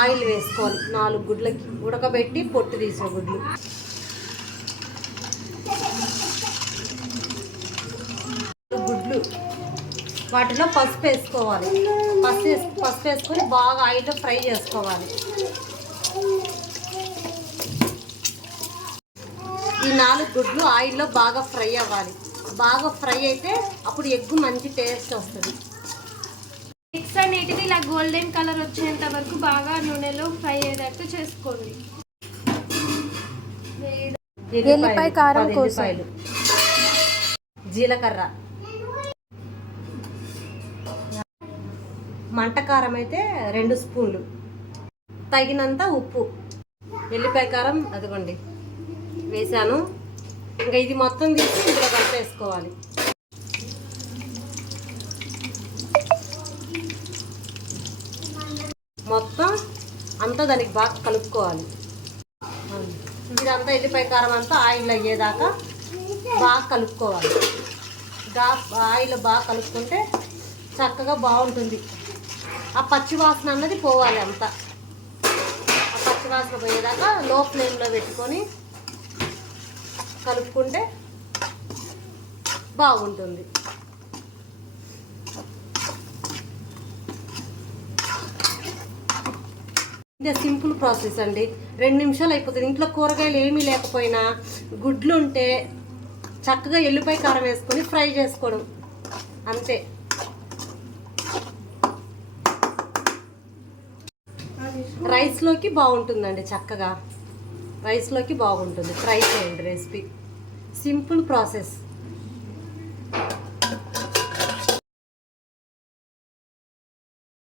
Oil వేసుకోవాలి. 4 గుడ్లకి ఉడకబెట్టి పొట్టు తీసే గుడ్లు. గుడ్లు వాటిలో పసుపు వేసుకోవాలి. పసుపు వేసుకొని బాగా ఆయిల్లో ఫ్రై చేసుకోవాలి. ఈ 4 గుడ్లు ఆయిల్లో బాగా ఫ్రై అవ్వాలి. బాగా ఫ్రై అయితే అప్పుడు ఎగ్ మంచి టేస్ట్ వస్తుంది. ఎగ్స్ అనేటివి ఇలా గోల్డెన్ కలర్ వచ్చేంత వరకు బాగా నూనెలో ఫ్రై అయ్యేటట్టు చేసుకోండి. ఎల్లిపాయ కారం కోసం జీలకర్ర, మంట కారం అయితే 2 స్పూన్లు, తగినంత ఉప్పు, ఎల్లిపాయ కారం అదిగోండి వేసాను. ఇంకా ఇది మొత్తం తీసి ఇందులో కలిపేసుకోవాలి. మొత్తం అంతా దానికి బాగా కలుపుకోవాలి. ఇదంతా ఎల్లిపాయ కారం అంతా ఆయిల్ అయ్యేదాకా బాగా కలుపుకోవాలి. ఆయిల్ బాగా కలుపుకుంటే చక్కగా బాగుంటుంది. ఆ పచ్చివాసన అన్నది పోవాలి. అంతా ఆ పచ్చివాసన పోయేదాకా లో ఫ్లేమ్లో పెట్టుకొని కలుపుకుంటే బాగుంటుంది. ఇది సింపుల్ ప్రాసెస్ అండి. 2 నిమిషాలు అయిపోతుంది. ఇంట్లో కూరగాయలు ఏమీ లేకపోయినా గుడ్లు ఉంటే చక్కగా ఎల్లిపాయ కారం వేసుకొని ఫ్రై చేసుకోవడం అంతే. రైస్లోకి బాగుంటుందండి. చక్కగా రైస్లోకి బాగుంటుంది. ట్రై చేయండి రెసిపీ. Simple process.